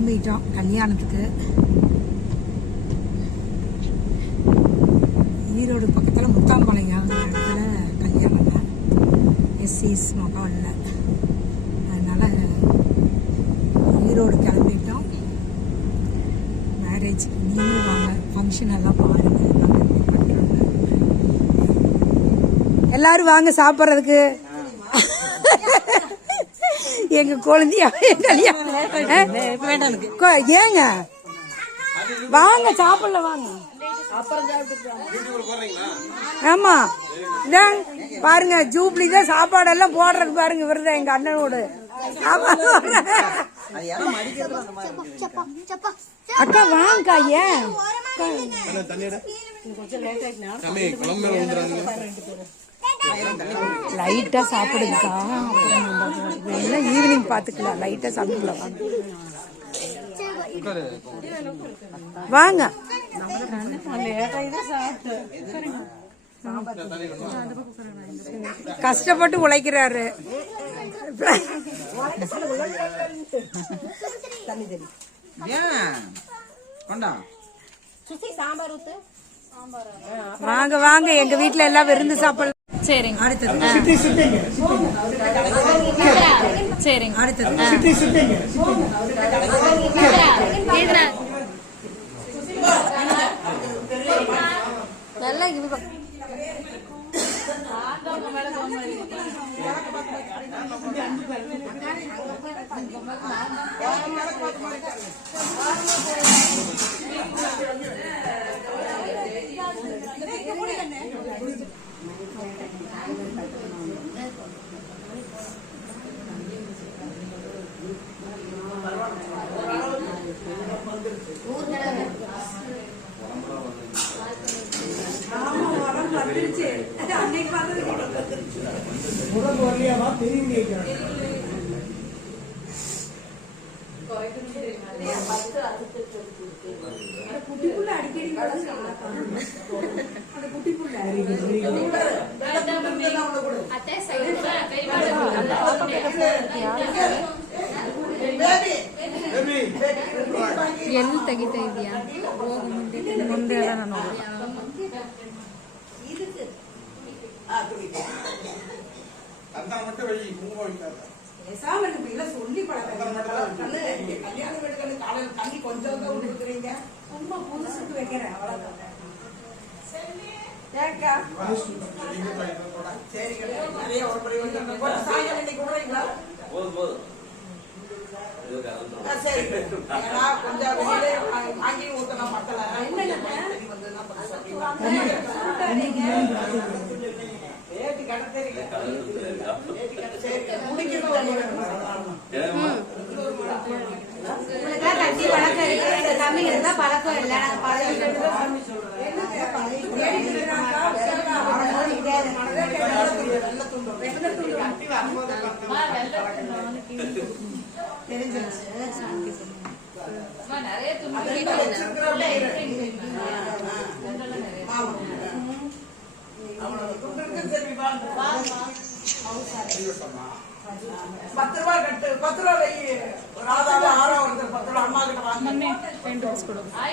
கிளம்பிட்டோம் கல்யாணத்துக்கு. ஈரோடு பக்கத்தில் முத்தாம்பாளையம் இடத்துல கல்யாணங்க எஸ்சிஸ் மகாலில் அதனால் ஈரோடு கிளம்பிட்டோம். மேரேஜ் நீங்களும் வாங்க. ஃபங்க்ஷன் எல்லாம் பாருங்க. எல்லாரும் வாங்க சாப்பிட்றதுக்கு. எங்க குழந்தையா? கல்யாணம் கொ- ஏங்க? வாங்க சாப்பிடல வாங்க. ஆமா. இதான் பாருங்க ஜூப்ளி தான் சாப்பாடெல்லாம் போடுறது பாருங்க இவருதான் எங்க அண்ணனோடு. ஆமா. அக்கா வாங்கக்கா ஏன்? லைட்டா சாப்பிடுங்கக்கா. எல்லாம் ஈவினிங் பாத்துக்கலாம் லைட்டா சாப்பிட்டுக்கலாம். வாங்க. வாங்க கஷ்டப்பட்டு உழைக்கிறாரு. வாங்க வாங்க. எங்க வீட்ல எல்லாம் விருந்து சாப்பிடலாம். சரிங்க. அடுத்தது. சரிங்க. அடுத்தது. இதுல நல்லா இது பா- ಎಲ್ಲಿ ತೆಗಿತಾ ಇದೀಯಾ ಹೋಗು ಮುಂದೆ ಮುಂದೆ ಎಲ್ಲ ನಾನು அந்த மட்டும் வை குங்குமம் வைக்காத பேசாம இருக்கு, இப்படி எல்லாம் சொல்லி பழக்கம் கண்ணு, கல்யாண வீட்டுக்கு காலையில தண்ணி கொஞ்சம் தான் கொடுக்குறீங்க சும்மா புதுசுக்கு வைக்கிறேன் அவ்வளவுதான் ஏக்கா சரி நிறைய ஒரு பிரயோஜனம் இல்லை. கொஞ்சம் சாயங்காலம் இன்னைக்கு விடுறீங்களா ஆ, சரி ஏன்னா கொஞ்சம் வெளியிலே வாங்கி ஊத்தனா பத்தல சரி கடை தெரியல. பழக்கம் இல்லை பழகிட்டு பத்து ரூபா கட்டு பத்து ரூபா வை. ஒரு ஆதாரம் பத்து ரூபா அம்மா கிட்ட வாங்க.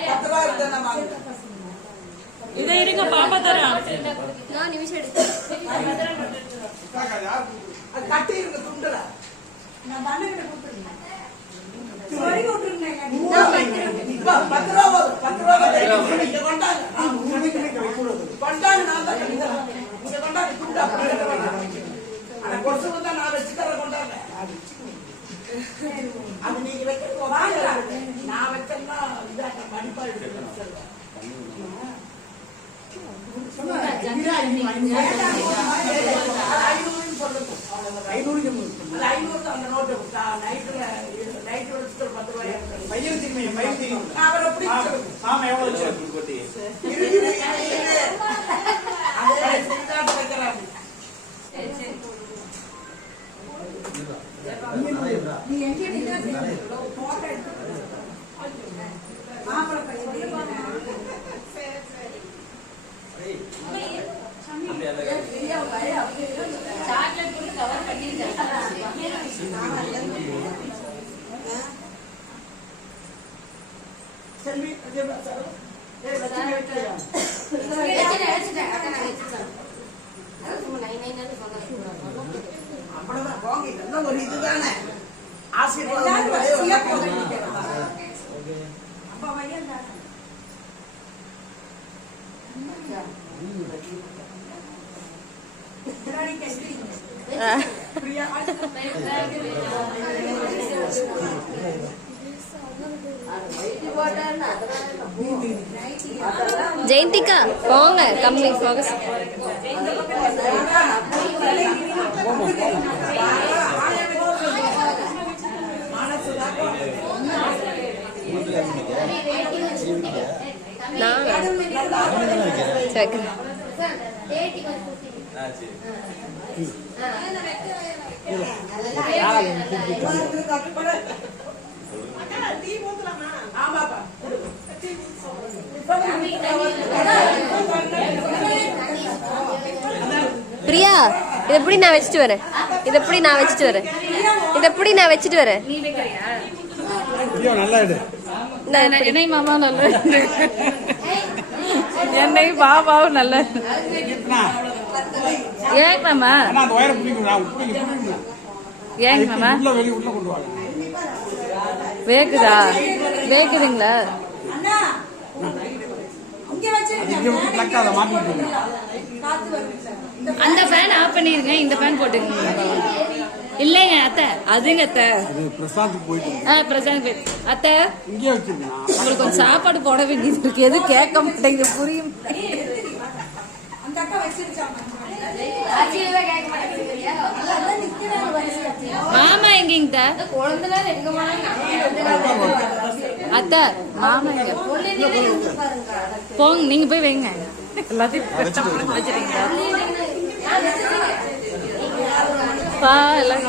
பத்து ரூபா இருந்தா நான் இதை இருங்க பாப்பா தரேன் நிமிஷம் எடுத்து கட்டி இருங்க துண்டுல. நான் பண்ண கிட்ட அது நீங்க வைக்கிறது நான் வச்சேன்னா இதாக மடிப்பா எடுத்து சொல்லுங்க ஐநூறு அந்த நோட்டு. நைட்டுல கையில் திரும்பி கையில் திரும்பி அவரை பிடிச்சு ஆமா எவ்வளவு வச்சிருக்கு கோட்டி இரு இரு இரு அதே சிந்தாட் வைக்கிறாங்க நீ எங்க நின்னா போட்டோ எடுத்து மாமரம் பிடிச்சிருக்கேன் அவ்வளவுதான் போங்க இதெல்லாம் ஒரு இதுதானே ஆசீர்வாதம் எல்லாரும் ஒரே ஒரு வரிசையா பக்கம் போங்க. வைக்கிறதா? அப்பா மையம் தானே முன்னாடி கஷ்டம் பிரியா, ஜெயந்திகா போங்க கம்மி ஃபோகஸ் நான் பிரியா இதை எப்படி நான் வச்சுட்டு வரேன். இதை எப்படி நான் வச்சுட்டு வரேன். இதை எப்படி நான் வச்சுட்டு வரேன் என்னை மாமா நல்ல என்னை பாபாவும் நல்ல ஏன் மாமா? ஏங்க மாமா? உள்ள வெளிய உள்ள கொண்டு வாங்க. வேக்குதா இங்க இங்க இந்த அந்த ஃபேன் ஆஃப் பண்ணிருங்க இந்த ஃபேன் போட்டுங்க இல்லைங்க அத்தை அதுங்க அத்தை. அது பிரசாந்துக்கு போயிட்டு ஆ பிரசாந்த் பேர் அத்தை இங்கேயே வச்சிருக்கேன் உங்களுக்கு கொஞ்சம் சாப்பாடு போட வேண்டியது இருக்கு. எதுவும் கேட்க மாட்டேங்குது புரியும் அந்த அக்கா வச்சிருச்சாங்க நிக்கிறாங்க வரிசையா. மாமா எங்கீங்க அத்தை மாமா போங்க நீங்க போய் வைங்க. எல்லாத்தையும் வச்சிருக்கீங்களா பா எல்லாம்.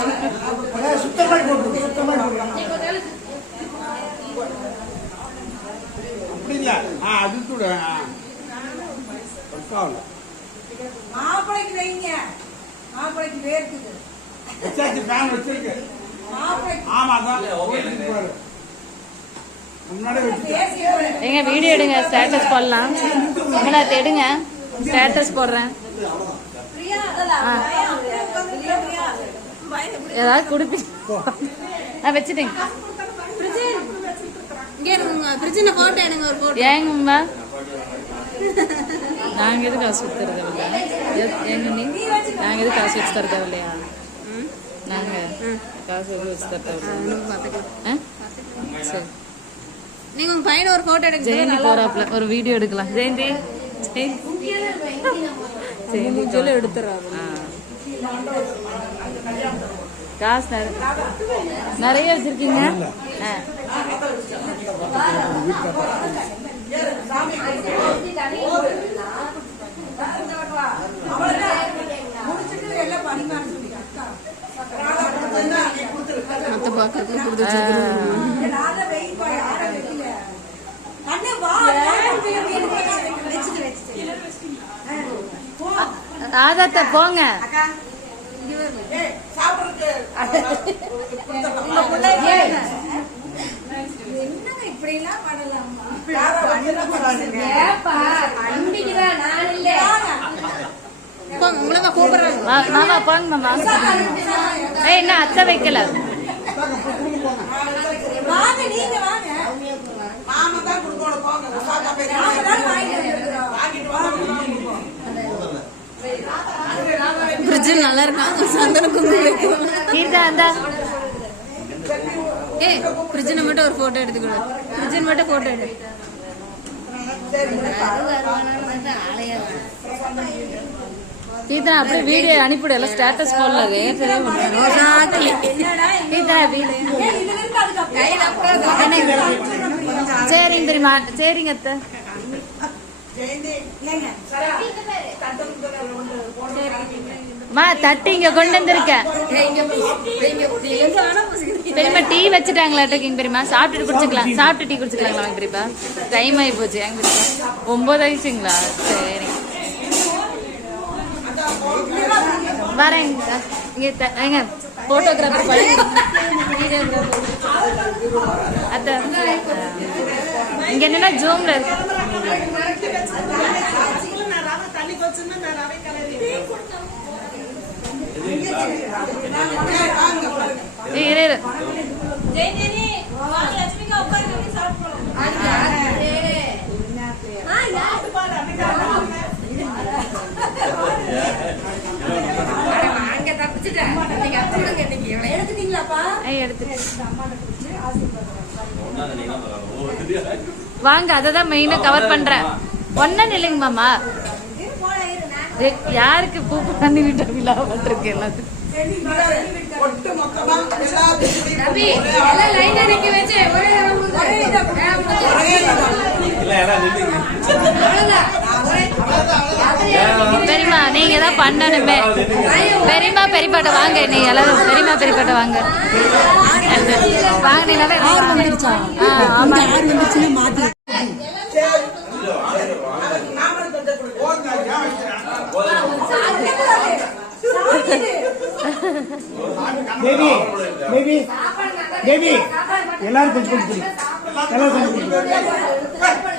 மாப்பிளைக்கு வைங்க. மாப்பிளைக்கு வேர்க்குது. ஆமா அதான் போயிட்டு பாரு. முன்னாடியே வச்சு தேசிய எங்க வீடியோ எடுங்க ஸ்டேட்டஸ் போடலாம். உங்களை எடுங்க. ஸ்டேட்டஸ் போடுறேன். ஏதாவது குடுப்பி. நான் போட்டோ ஏங்கம்மா நாங்க எது காசு தேவையில்லையா ஏங்க நீ? நாங்க எது காசு வச்சு தர தேவையில்லையா? நாங்க காசு வச்சு தர தேவையில்லையா ஆ? சரி. நீங்க உங்க பையனை ஒரு போட்டோ எடுக்க ஜெயந்தி போறாப்ல ஒரு வீடியோ எடுக்கலாம். ஜெயந்தி. ஜெயந்தி. சொல்லி எடுத்துறாரு. காசு நிறைய நிறைய வச்சிருக்கீங்க? மத்த பாக்குறதுக்கு கொடுத்து கூப்பிடுறாங்க போங்க. மாமா போங்க மாமா. ஏய் என்ன அத்தை வைக்கல? வாங்க நீங்க வாங்க. தான் கொடுக்கணும். போங்க போய் ஃப்ரிட்ஜ் நல்லா இருக்கான் சந்தன குங்குமம் அந்த ஃப்ரிட்ஜில் மட்டும் ஒரு போட்டோ எடுத்துக்கணும் ஃப்ரிட்ஜில் மட்டும் போட்டோ எடு. கீதா அப்படியே வீடியோ அனுப்பிடு எல்லாம் ஸ்டேட்டஸ் போடல கீதா வீடியோ சரிங்க தெரியுமா? சரிங்க அத்தை. மா தட்டு இங்க கொண்டு வந்திருக்க. பெரியமா டீ வச்சுட்டாங்களாட்டுக்கு பெரியமா சாப்பிட்டுட்டு குடிச்சுக்கலாம். சாப்பிட்டு டீ குடிச்சுக்கலாங்களா வாங்க பெரியப்பா டைம் ஆகி போச்சு எங்க பெரியப்பா ஒன்பது ஆயிடுச்சுங்களா? சரி. வரேன். இங்க போட்டோகிராஃபர் அத்தை. இங்க என்னன்னா ஜூம்ல இருக்கு. வாங்க அதை தான் மெயினாக கவர் பண்றேன். ஒன்னும் இல்லைங்க மாமா. யாருக்கு பூ பண்ணி விட்ட விழா இருக்கு எல்லாத்துக்கும்? ஒரே பெரியமா நீங்க தான் பண்ணணுமே. பெரியமா பெரியப்பாட்ட வாங்க நீ எல்லாரும் பெரியமா பெரியப்பாட்ட வாங்க. வாங்கினீங்களாவே ஆமா. நாமளும் கொஞ்சம் கொடுங்க. பேபி எல்லாரும் கொஞ்சம் கொஞ்சம் எல்லாரும் கொஞ்சம்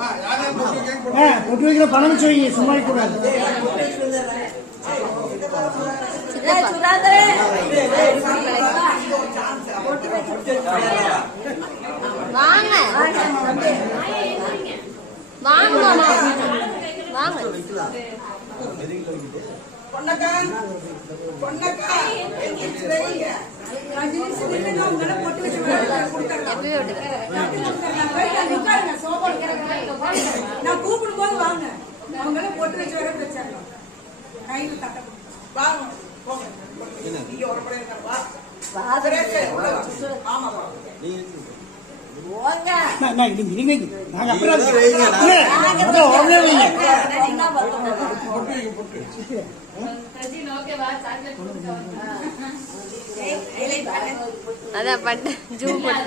ஆ பொட்டு வைக்கலாம் பணம் வச்சு வைங்க சும்மா கூடாது. வாங்க. வாங்க மாமா வாங்க. பொன்னக்கா பொன்னக்கா. எந்திரிச்சு வைங்க. அஞ்சு நிமிஷம் நில்லுங்க, உங்களை பொட்டு வச்சு கொடுத்துடலாம். நான் போயிட்டு அங்க உட்காருங்க, சோபால உட்காருங்க. நான் கூப்பிடும் போது வாங்க அவங்கள பொட்டு வச்சு வர வச்சிடலாம் கையில தட்ட. வாங்க போங்க நீங்க ஒரு படம் இருங்க, வா அதான் பண்ண ஜூம் பண்ண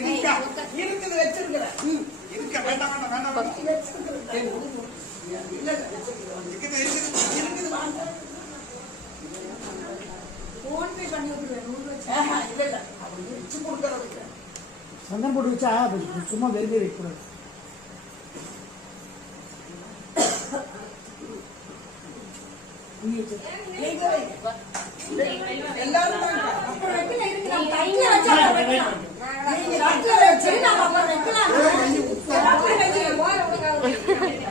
இருக்கா? இருக்குது வச்சிருக்கிறேன். இருக்க வேண்டாம் வேண்டாம் வேண்டாம் இல்ல, இல்ல, இருக்குது, இருக்குது, இருக்குது, வாங்க. ஆஹா, இல்ல, இல்ல. அவங்க வச்சு கொடுக்கறதுக்கு. சந்தனம் போட்டு வச்சா சும்மா வெறுതെ வைக்கக்கூடாது. எல்லாரும். அப்புறம் வைக்கல, இருக்கு, நம்ம தட்டுல வச்சு வைக்கலாம். நீங்க தட்டுல வச்சு நம்ம அப்புறம் வைக்கலாம். அப்புறம் வைக்கலாம். கொடுக்க மாட்டாரு. தட்டுல வைங்க.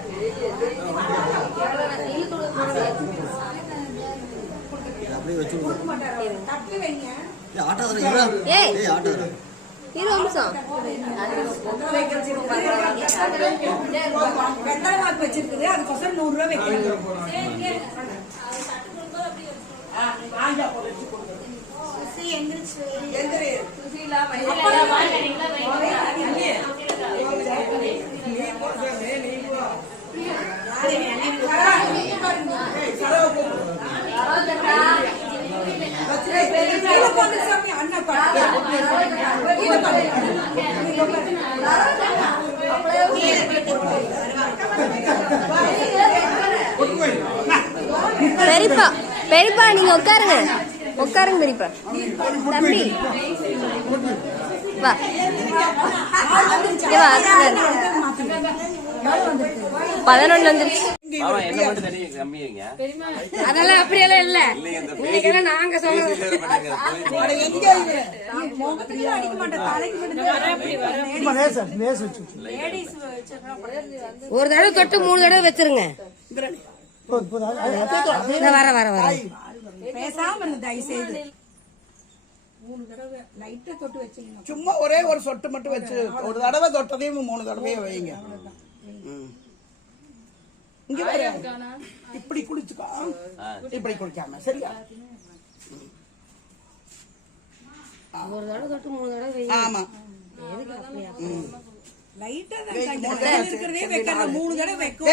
ஏய் இரு நிமிஷம் வெத்தலை மார்க் வச்சிருக்குது அதுக்கோசரம் நூறு ரூபாய் வைக்கிறேன் ஆ, வாங்க, அப்ப வச்சு கொடுக்குறேன். எந்திரி. நீ போ, சாமி, நீ போ. சரா, ஏய், சரவை கூப்பிடு. வச்சிரு. கீழே போட்டு சாமி, அண்ணன் பாட்டு. கீழே போட்டு. நீங்க உட்காரு. பெரியப்பா நீங்க உட்காருங்க. உட்காருங்க பெரியப்பா. தம்பி. வா. பதினொன்னு வந்துருச்சு. அதெல்லாம் அப்படியெல்லாம் இல்ல. இன்னைக்கு நாங்க சொல்றோம் ஒரு தடவை தொட்டு மூணு தடவை வச்சிருங்க. வர வர வர. பேசாம இருங்க, தயவு செய்து. மூணு தடவை லைட்டா தொட்டு வச்சீங்க சும்மா ஒரே ஒரு சொட்டு மட்டும் வச்சு ஒரு தடவை தொட்டதையும் மூணு தடவையும் வைங்க. இங்க இப்படி குளிச்சுக்கோ. இப்படி குளிக்காம சரியா? ஒரு தடவை தொட்டு மூணு தடவை. ஆமா. லைட்டா தான் மூணு. தடவை வைக்கும்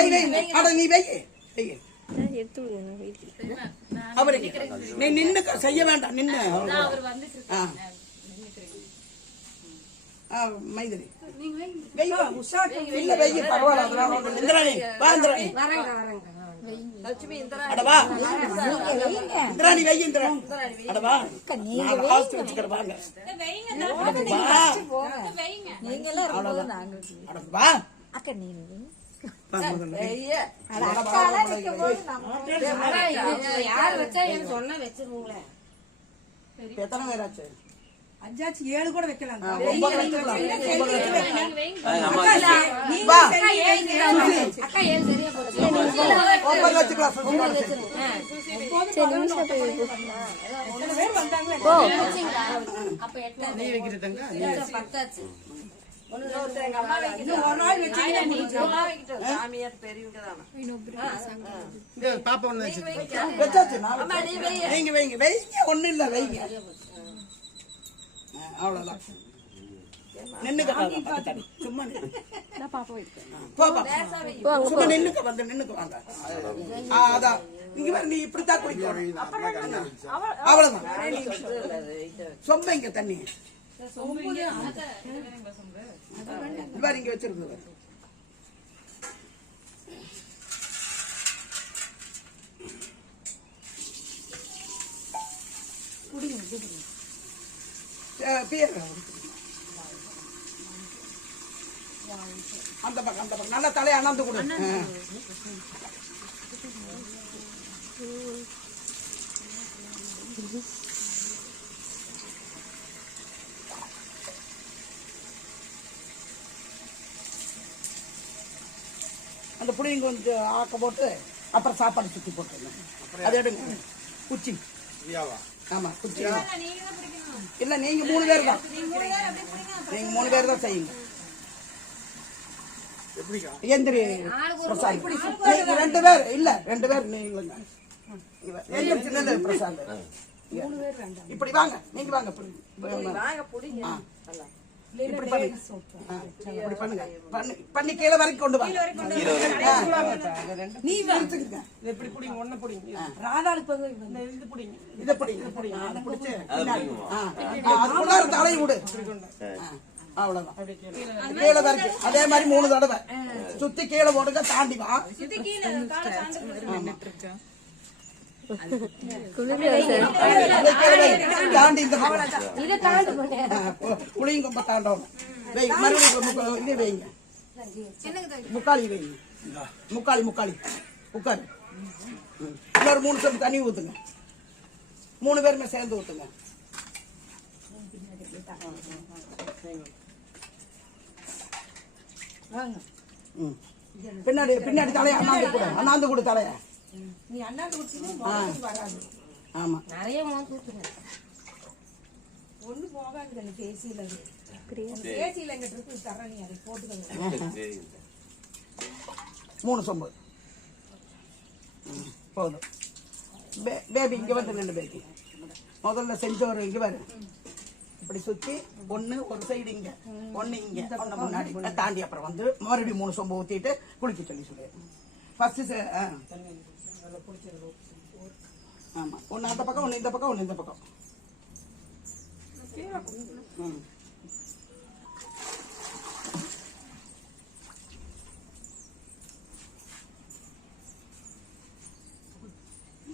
அட நீ வெய். எடுத்து விடுங்க வீட்டுல அவரு நீ நின்னு க- செய்ய வேண்டாம் நின்னு. ஆ. ஆ, மைதிலி. வெய். இல்ல வெய் பரவாயில்ல அதெல்லாம். இந்திராணி வா இந்திராணி வரங்க வரங்க அட வா. இந்திராணி அட வா. வாங்க வா. வச்சா எனக்கு எத்தனை பேராச்சு? அஞ்சாச்சு ஏழு கூட வைக்கலாம். ஆ, ஒன்பது வச்சுக்கலாம். ஒன்பது வச்சுக்கலாம். அம்மா வா. அக்கா ஏன் சரியா போச்சு ஒன்பது வச்சுக்கலாம் சுத்தி வர சரி. சரி நிமிஷம் போய் வந்தாங்களே அப்ப எட்டு நீ வைக்கிறதுங்க பத்தாச்சு. பாப்பா ஒண்ணு வைங்க வைங்க வைங்க இல்ல வைங்க அவ்வளவுதான் நின்னுக்க சும்மா நின்னுக்க. வந்து வாங்க அதான் இங்க பாரு நீ இப்படித்தான் குடிக்கணும் அவ்வளவுதான். சொம்ப இங்க தண்ணி இங்க பேர் அந்த பக்கம் அந்த பக்கம். நல்லா தலையை அண்ணாந்து கொடு. ஆ. அந்த புளிங்க கொஞ்சம் ஆக்க போட்டு அப்புறம் சாப்பாடு சுத்தி போட்டுருங்க அது எடுங்க குச்சி ஆமா குச்சி இல்ல நீங்க மூணு பேர் தான் நீங்க மூணு பேர் தான் செய்யுங்க எந்திரி பிரசாந்த் நீங்க ரெண்டு பேர் இல்ல ரெண்டு பேர் நீங்களுங்க பிரசாந்த் இப்படி வாங்க நீங்க வாங்க இப்படி பண்ணுங்க இப்படி பண்ணுங்க. பண்ணி. பண்ணி கீழே வரைக்கும் கொண்டு வாங்க ஆ. நீ வச்சுக்கங்க எப்படி பிடிங்க? ஒன்ன பிடிங்க. ராதாளுக்கு வந்து இந்த இது பிடிங்க. இதை பிடிங்க. இதை பிடிங்க. அதை பிடிச்சு. பின்னாடி. ஆ, ஆ, அதுக்குள்ளார தலையை விடு. ஆ, அவ்வளவுதான். கீழே வரைக்கும். அதே மாதிரி மூணு தடவை. சுத்தி கீழே போடுங்க தாண்டி வா குளிர்ல சார் அப்படியே கீழே வை. தாண்டி இந்த பக்கம். இதை தாண்டி போனேன் ஆ, போ- மறுபடியும் முக்க- வைங்க முக்காளி வைங்க முக்காளி முக்காளி உட்காரு ம். இன்னொரு மூணு சொம்பு தண்ணி ஊற்றுங்க மூணு பேருமே சேர்ந்து ஊத்துங்க. பின்னாடி பின்னாடி தலைய அண்ணாந்து கூட. அண்ணாந்து கூட தலைய. நீ அண்ணாந்து குடிச்சீங்கன்னா வராது. ஆமா. நிறைய மோந்து ஊத்துங்க ஒண்ணு போகாது எனக்கு ஏசியில ஏசியில எங்க ட்ரிப்பு தரேன் நீ அதை போட்டுக்கோங்க. சரி மூணு சொம்பு. போதும். பேபி இங்க வந்து நின்று பேபி முதல்ல செஞ்சோறு இங்க பாரு இப்படி சுத்தி ஒண்ணு ஒரு சைடு இங்க ஒண்ணு இங்க ஒண்ணு முன்னாடி. தாண்டி அப்புறம் வந்து மறுபடியும் மூணு சொம்பு ஊத்திட்டு குளிக்க சொல்லி சொல்லு. ஃபர்ஸ்ட் ஆமா. ஒண்ணு அந்த பக்கம் ஒண்ணு இந்த பக்கம் ஒண்ணு இந்த பக்கம். ம்.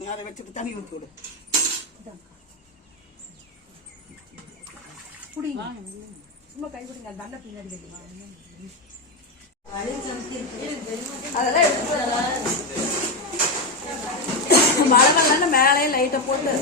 அதை வச்சுட்டு தண்ணி ஊற்றி விடு. பிடிங்க. சும்மா கை பிடிங்க. தண்டை பின்னாடி வைக்கலாம் அதெல்லாம் எடுத்து மழை வரலன்னு லைட்டை போட்டு